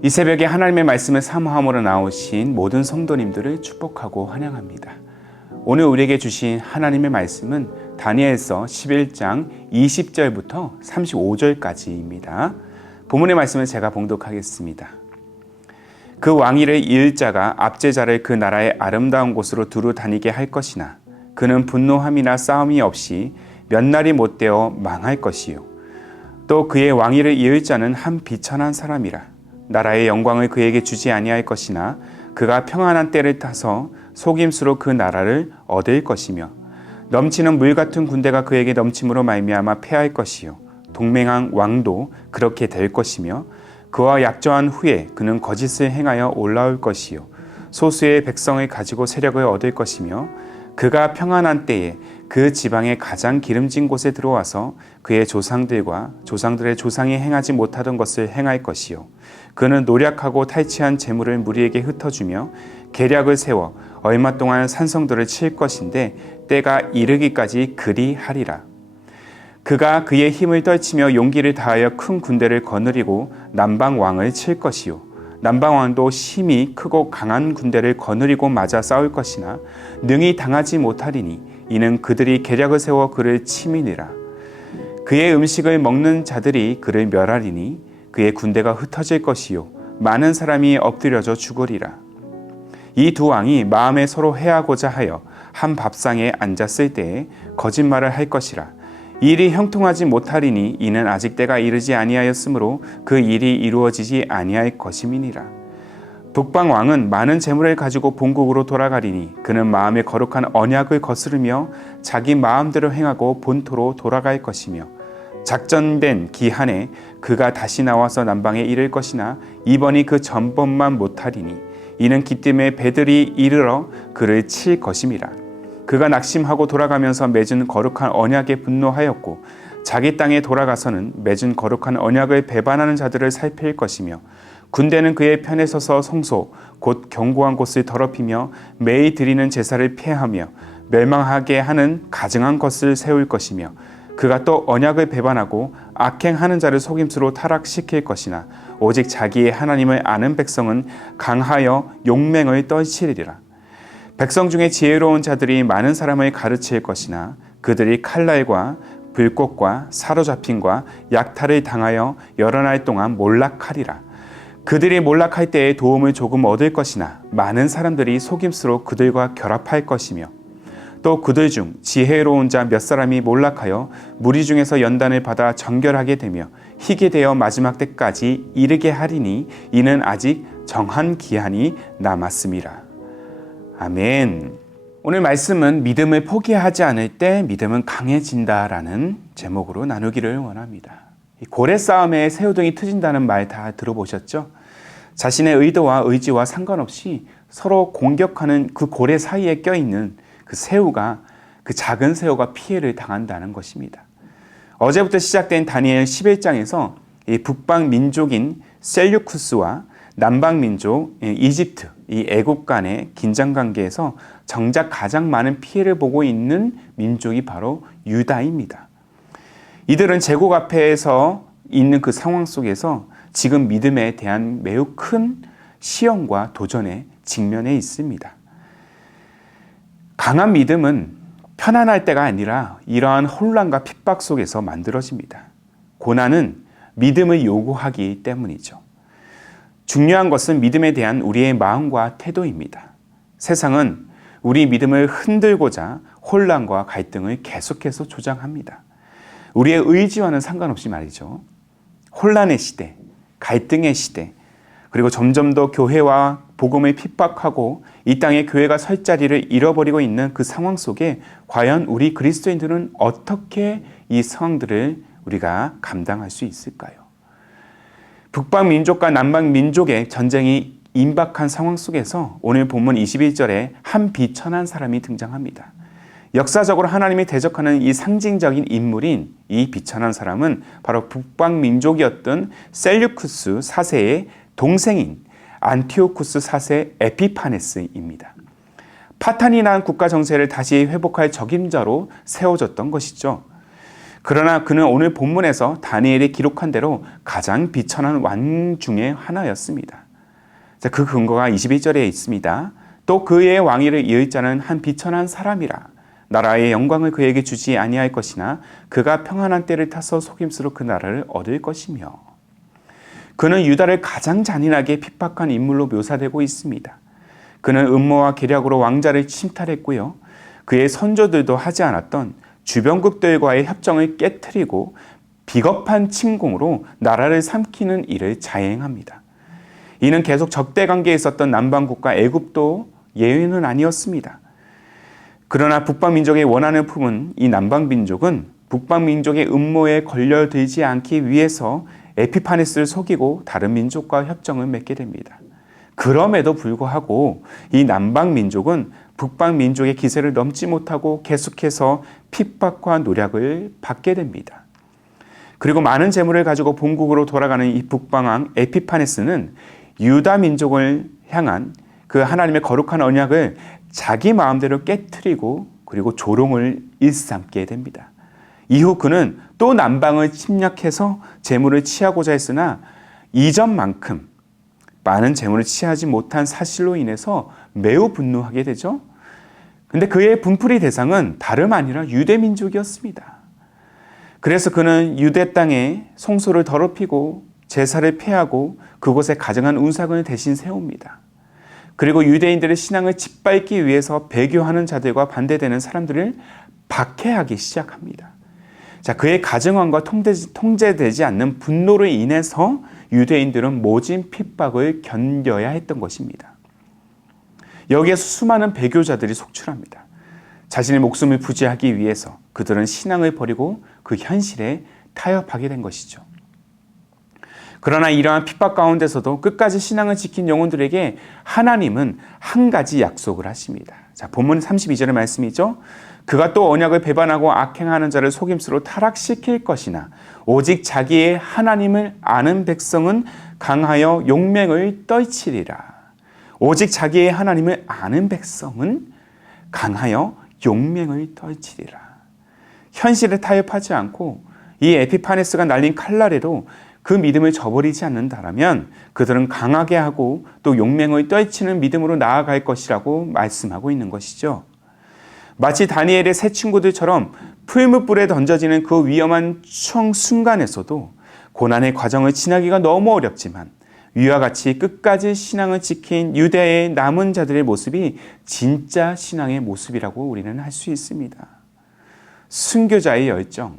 이 새벽에 하나님의 말씀을 사모함으로 나오신 모든 성도님들을 축복하고 환영합니다. 오늘 우리에게 주신 하나님의 말씀은 다니엘서 11장 20절부터 35절까지입니다. 본문의 말씀을 제가 봉독하겠습니다. 그 왕위를 이을 자가 압제자를 그 나라의 아름다운 곳으로 두루 다니게 할 것이나 그는 분노함이나 싸움이 없이 몇 날이 못되어 망할 것이요. 또 그의 왕위를 이을 자는 한 비천한 사람이라. 나라의 영광을 그에게 주지 아니할 것이나 그가 평안한 때를 타서 속임수로 그 나라를 얻을 것이며 넘치는 물 같은 군대가 그에게 넘침으로 말미암아 패할 것이요. 동맹한 왕도 그렇게 될 것이며 그와 약조한 후에 그는 거짓을 행하여 올라올 것이요. 소수의 백성을 가지고 세력을 얻을 것이며 그가 평안한 때에 그 지방의 가장 기름진 곳에 들어와서 그의 조상들과 조상들의 조상이 행하지 못하던 것을 행할 것이요. 그는 노력하고 탈취한 재물을 무리에게 흩어주며 계략을 세워 얼마 동안 산성들을 칠 것인데 때가 이르기까지 그리 하리라. 그가 그의 힘을 떨치며 용기를 다하여 큰 군대를 거느리고 남방 왕을 칠 것이요. 남방 왕도 힘이 크고 강한 군대를 거느리고 맞아 싸울 것이나 능히 당하지 못하리니 이는 그들이 계략을 세워 그를 치미니라. 그의 음식을 먹는 자들이 그를 멸하리니 그의 군대가 흩어질 것이요 많은 사람이 엎드려져 죽으리라. 이 두 왕이 마음에 서로 해하고자 하여 한 밥상에 앉았을 때에 거짓말을 할 것이라. 이 일이 형통하지 못하리니 이는 아직 때가 이르지 아니하였으므로 그 일이 이루어지지 아니할 것임이니라. 북방 왕은 많은 재물을 가지고 본국으로 돌아가리니 그는 마음에 거룩한 언약을 거스르며 자기 마음대로 행하고 본토로 돌아갈 것이며 작전된 기한에 그가 다시 나와서 남방에 이를 것이나 이번이 그 전번만 못하리니 이는 기뜸에 배들이 이르러 그를 칠 것임이라. 그가 낙심하고 돌아가면서 맺은 거룩한 언약에 분노하였고 자기 땅에 돌아가서는 맺은 거룩한 언약을 배반하는 자들을 살필 것이며 군대는 그의 편에 서서 성소 곧 견고한 곳을 더럽히며 매일 드리는 제사를 폐하며 멸망하게 하는 가증한 것을 세울 것이며 그가 또 언약을 배반하고 악행하는 자를 속임수로 타락시킬 것이나 오직 자기의 하나님을 아는 백성은 강하여 용맹을 떨치리라. 백성 중에 지혜로운 자들이 많은 사람을 가르칠 것이나 그들이 칼날과 불꽃과 사로잡힘과 약탈을 당하여 여러 날 동안 몰락하리라. 그들이 몰락할 때에 도움을 조금 얻을 것이나 많은 사람들이 속임수로 그들과 결합할 것이며 또 그들 중 지혜로운 자 몇 사람이 몰락하여 무리 중에서 연단을 받아 정결하게 되며 희게 되어 마지막 때까지 이르게 하리니 이는 아직 정한 기한이 남았음이라. 아멘. 오늘 말씀은 믿음을 포기하지 않을 때 믿음은 강해진다라는 제목으로 나누기를 원합니다. 고래 싸움에 새우등이 트진다는 말 다 들어보셨죠? 자신의 의도와 의지와 상관없이 서로 공격하는 그 고래 사이에 껴있는 그 새우가 그 작은 새우가 피해를 당한다는 것입니다. 어제부터 시작된 다니엘 11장에서 이 북방 민족인 셀류쿠스와 남방 민족 이집트, 이 애국 간의 긴장 관계에서 정작 가장 많은 피해를 보고 있는 민족이 바로 유다입니다. 이들은 제국 앞에서 있는 그 상황 속에서 지금 믿음에 대한 매우 큰 시험과 도전에 직면해 있습니다. 강한 믿음은 편안할 때가 아니라 이러한 혼란과 핍박 속에서 만들어집니다. 고난은 믿음을 요구하기 때문이죠. 중요한 것은 믿음에 대한 우리의 마음과 태도입니다. 세상은 우리 믿음을 흔들고자 혼란과 갈등을 계속해서 조장합니다. 우리의 의지와는 상관없이 말이죠. 혼란의 시대, 갈등의 시대, 그리고 점점 더 교회와 복음을 핍박하고 이 땅에 교회가 설 자리를 잃어버리고 있는 그 상황 속에 과연 우리 그리스도인들은 어떻게 이 상황들을 우리가 감당할 수 있을까요? 북방 민족과 남방 민족의 전쟁이 임박한 상황 속에서 오늘 본문 21절에 한 비천한 사람이 등장합니다. 역사적으로 하나님이 대적하는 이 상징적인 인물인 이 비천한 사람은 바로 북방 민족이었던 셀류쿠스 4세의 동생인 안티오쿠스 4세 에피파네스입니다. 파탄이라는 국가 정세를 다시 회복할 적임자로 세워졌던 것이죠. 그러나 그는 오늘 본문에서 다니엘이 기록한 대로 가장 비천한 왕 중에 하나였습니다. 그 근거가 21절에 있습니다. 또 그의 왕위를 이을 자는 한 비천한 사람이라. 나라의 영광을 그에게 주지 아니할 것이나 그가 평안한 때를 타서 속임수로 그 나라를 얻을 것이며. 그는 유다를 가장 잔인하게 핍박한 인물로 묘사되고 있습니다. 그는 음모와 계략으로 왕자를 침탈했고요. 그의 선조들도 하지 않았던 주변국들과의 협정을 깨트리고 비겁한 침공으로 나라를 삼키는 일을 자행합니다. 이는 계속 적대 관계에 있었던 남방국가 애굽도 예외는 아니었습니다. 그러나 북방민족의 원한을 품은 이 남방민족은 북방민족의 음모에 걸려들지 않기 위해서 에피파네스를 속이고 다른 민족과 협정을 맺게 됩니다. 그럼에도 불구하고 이 남방민족은 북방민족의 기세를 넘지 못하고 계속해서 핍박과 노략을 받게 됩니다. 그리고 많은 재물을 가지고 본국으로 돌아가는 이 북방왕 에피파네스는 유다 민족을 향한 그 하나님의 거룩한 언약을 자기 마음대로 깨트리고 그리고 조롱을 일삼게 됩니다. 이후 그는 또 남방을 침략해서 재물을 취하고자 했으나 이전만큼 많은 재물을 취하지 못한 사실로 인해서 매우 분노하게 되죠. 근데 그의 분풀이 대상은 다름 아니라 유대 민족이었습니다. 그래서 그는 유대 땅에 성소를 더럽히고 제사를 폐하고 그곳에 가증한 운상을 대신 세웁니다. 그리고 유대인들의 신앙을 짓밟기 위해서 배교하는 자들과 반대되는 사람들을 박해하기 시작합니다. 자, 그의 가증함과 통제되지 않는 분노로 인해서 유대인들은 모진 핍박을 견뎌야 했던 것입니다. 여기에서 수많은 배교자들이 속출합니다. 자신의 목숨을 부지하기 위해서 그들은 신앙을 버리고 그 현실에 타협하게 된 것이죠. 그러나 이러한 핍박 가운데서도 끝까지 신앙을 지킨 영혼들에게 하나님은 한 가지 약속을 하십니다. 자, 본문 32절의 말씀이죠. 그가 또 언약을 배반하고 악행하는 자를 속임수로 타락시킬 것이나 오직 자기의 하나님을 아는 백성은 강하여 용맹을 떨치리라. 오직 자기의 하나님을 아는 백성은 강하여 용맹을 떨치리라. 현실에 타협하지 않고 이 에피파네스가 날린 칼날에도 그 믿음을 저버리지 않는다라면 그들은 강하게 하고 또 용맹을 떨치는 믿음으로 나아갈 것이라고 말씀하고 있는 것이죠. 마치 다니엘의 세 친구들처럼 풀무불에 던져지는 그 위험한 순간에서도 고난의 과정을 지나기가 너무 어렵지만 위와 같이 끝까지 신앙을 지킨 유대의 남은 자들의 모습이 진짜 신앙의 모습이라고 우리는 할 수 있습니다. 순교자의 열정,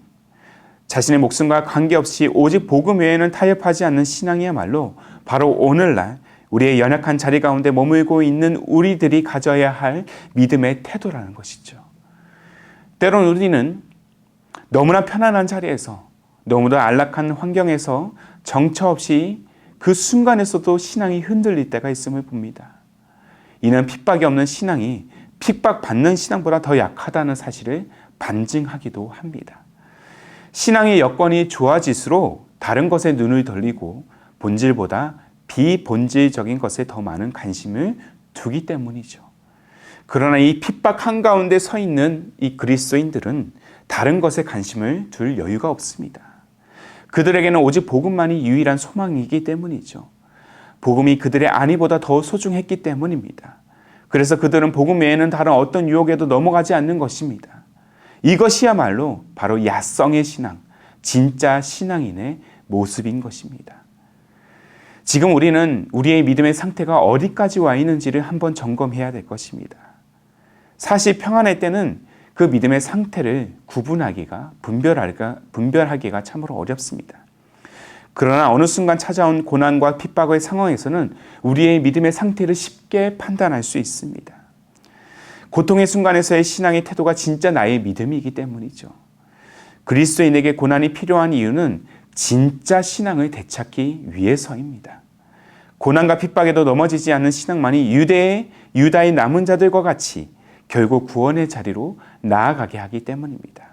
자신의 목숨과 관계없이 오직 복음 외에는 타협하지 않는 신앙이야말로 바로 오늘날 우리의 연약한 자리 가운데 머물고 있는 우리들이 가져야 할 믿음의 태도라는 것이죠. 때론 우리는 너무나 편안한 자리에서 너무도 안락한 환경에서 정처 없이 그 순간에서도 신앙이 흔들릴 때가 있음을 봅니다. 이는 핍박이 없는 신앙이 핍박받는 신앙보다 더 약하다는 사실을 반증하기도 합니다. 신앙의 여건이 좋아질수록 다른 것에 눈을 돌리고 본질보다 비본질적인 것에 더 많은 관심을 두기 때문이죠. 그러나 이 핍박 한가운데 서 있는 이 그리스도인들은 다른 것에 관심을 둘 여유가 없습니다. 그들에게는 오직 복음만이 유일한 소망이기 때문이죠. 복음이 그들의 안위보다 더 소중했기 때문입니다. 그래서 그들은 복음 외에는 다른 어떤 유혹에도 넘어가지 않는 것입니다. 이것이야말로 바로 야성의 신앙, 진짜 신앙인의 모습인 것입니다. 지금 우리는 우리의 믿음의 상태가 어디까지 와 있는지를 한번 점검해야 될 것입니다. 사실 평안할 때는 그 믿음의 상태를 구분하기가, 분별하기가 참으로 어렵습니다. 그러나 어느 순간 찾아온 고난과 핍박의 상황에서는 우리의 믿음의 상태를 쉽게 판단할 수 있습니다. 고통의 순간에서의 신앙의 태도가 진짜 나의 믿음이기 때문이죠. 그리스도인에게 고난이 필요한 이유는 진짜 신앙을 되찾기 위해서입니다. 고난과 핍박에도 넘어지지 않는 신앙만이 유다의 남은 자들과 같이 결국 구원의 자리로 나아가게 하기 때문입니다.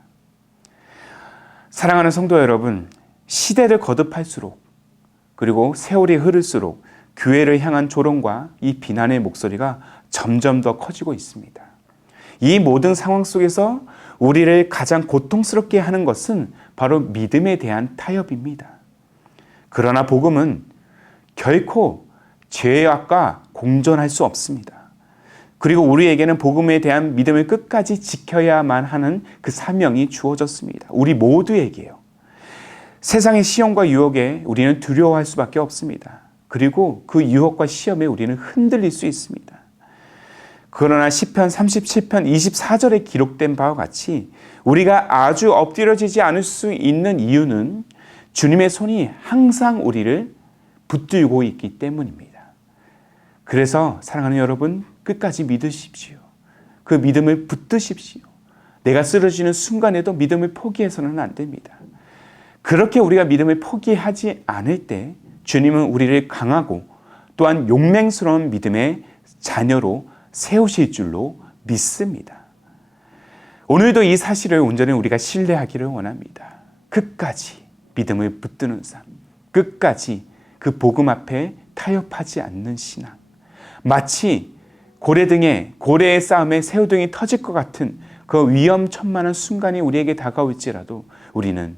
사랑하는 성도 여러분, 시대를 거듭할수록 그리고 세월이 흐를수록 교회를 향한 조롱과 이 비난의 목소리가 점점 더 커지고 있습니다. 이 모든 상황 속에서 우리를 가장 고통스럽게 하는 것은 바로 믿음에 대한 타협입니다. 그러나 복음은 결코 죄악과 공존할 수 없습니다. 그리고 우리에게는 복음에 대한 믿음을 끝까지 지켜야만 하는 그 사명이 주어졌습니다. 우리 모두에게요. 세상의 시험과 유혹에 우리는 두려워할 수밖에 없습니다. 그리고 그 유혹과 시험에 우리는 흔들릴 수 있습니다. 그러나 시편 37편 24절에 기록된 바와 같이 우리가 아주 엎드려지지 않을 수 있는 이유는 주님의 손이 항상 우리를 붙들고 있기 때문입니다. 그래서 사랑하는 여러분, 끝까지 믿으십시오. 그 믿음을 붙드십시오. 내가 쓰러지는 순간에도 믿음을 포기해서는 안 됩니다. 그렇게 우리가 믿음을 포기하지 않을 때 주님은 우리를 강하고 또한 용맹스러운 믿음의 자녀로 세우실 줄로 믿습니다. 오늘도 이 사실을 온전히 우리가 신뢰하기를 원합니다. 끝까지 믿음을 붙드는 삶, 끝까지 그 복음 앞에 타협하지 않는 신앙. 마치 고래의 싸움에 새우등이 터질 것 같은 그 위험천만한 순간이 우리에게 다가올지라도 우리는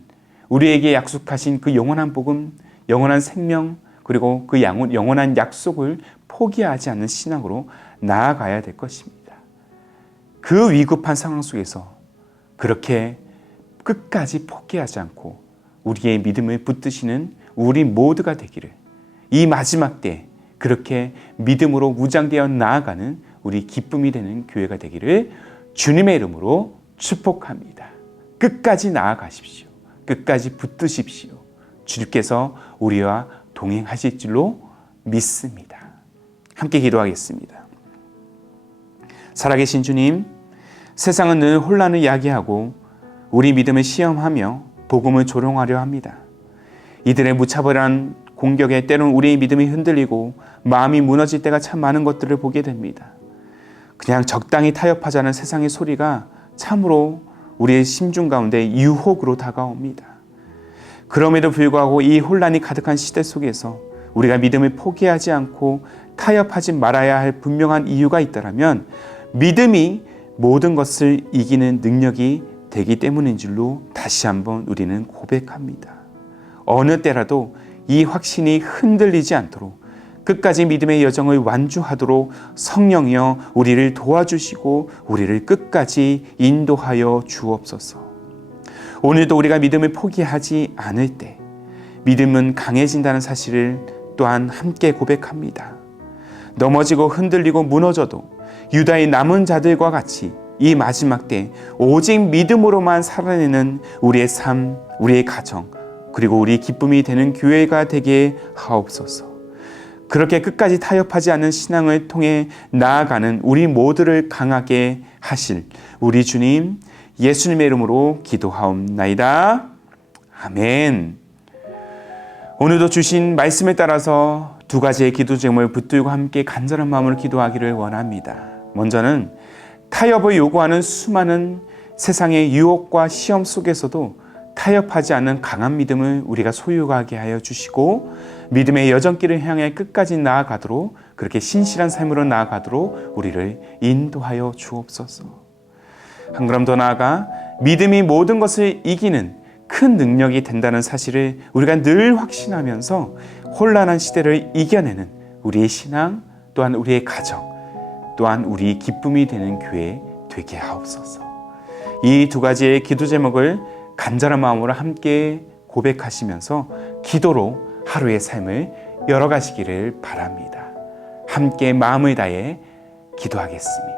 우리에게 약속하신 그 영원한 복음, 영원한 생명, 그리고 그 영원한 약속을 포기하지 않는 신앙으로 나아가야 될 것입니다. 그 위급한 상황 속에서 그렇게 끝까지 포기하지 않고 우리의 믿음을 붙드시는 우리 모두가 되기를, 이 마지막 때 그렇게 믿음으로 무장되어 나아가는 우리 기쁨이 되는 교회가 되기를 주님의 이름으로 축복합니다. 끝까지 나아가십시오. 끝까지 붙드십시오. 주님께서 우리와 동행하실 줄로 믿습니다. 함께 기도하겠습니다. 살아계신 주님, 세상은 늘 혼란을 야기하고 우리 믿음을 시험하며 복음을 조롱하려 합니다. 이들의 무차별한 공격에 때로는 우리의 믿음이 흔들리고 마음이 무너질 때가 참 많은 것들을 보게 됩니다. 그냥 적당히 타협하자는 세상의 소리가 참으로 우리의 심중 가운데 유혹으로 다가옵니다. 그럼에도 불구하고 이 혼란이 가득한 시대 속에서 우리가 믿음을 포기하지 않고 타협하지 말아야 할 분명한 이유가 있다면 믿음이 모든 것을 이기는 능력이 되기 때문인 줄로 다시 한번 우리는 고백합니다. 어느 때라도 이 확신이 흔들리지 않도록 끝까지 믿음의 여정을 완주하도록 성령이여 우리를 도와주시고 우리를 끝까지 인도하여 주옵소서. 오늘도 우리가 믿음을 포기하지 않을 때 믿음은 강해진다는 사실을 또한 함께 고백합니다. 넘어지고 흔들리고 무너져도 유다의 남은 자들과 같이 이 마지막 때 오직 믿음으로만 살아내는 우리의 삶, 우리의 가정, 그리고 우리 기쁨이 되는 교회가 되게 하옵소서. 그렇게 끝까지 타협하지 않는 신앙을 통해 나아가는 우리 모두를 강하게 하실 우리 주님 예수님의 이름으로 기도하옵나이다. 아멘. 오늘도 주신 말씀에 따라서 두 가지의 기도 제목을 붙들고 함께 간절한 마음으로 기도하기를 원합니다. 먼저는 타협을 요구하는 수많은 세상의 유혹과 시험 속에서도 타협하지 않는 강한 믿음을 우리가 소유하게 하여 주시고 믿음의 여정길을 향해 끝까지 나아가도록 그렇게 신실한 삶으로 나아가도록 우리를 인도하여 주옵소서. 한 걸음 더 나아가 믿음이 모든 것을 이기는 큰 능력이 된다는 사실을 우리가 늘 확신하면서 혼란한 시대를 이겨내는 우리의 신앙 또한 우리의 가정 또한 우리 기쁨이 되는 교회 되게 하옵소서. 이 두 가지의 기도 제목을 간절한 마음으로 함께 고백하시면서 기도로 하루의 삶을 열어가시기를 바랍니다. 함께 마음을 다해 기도하겠습니다.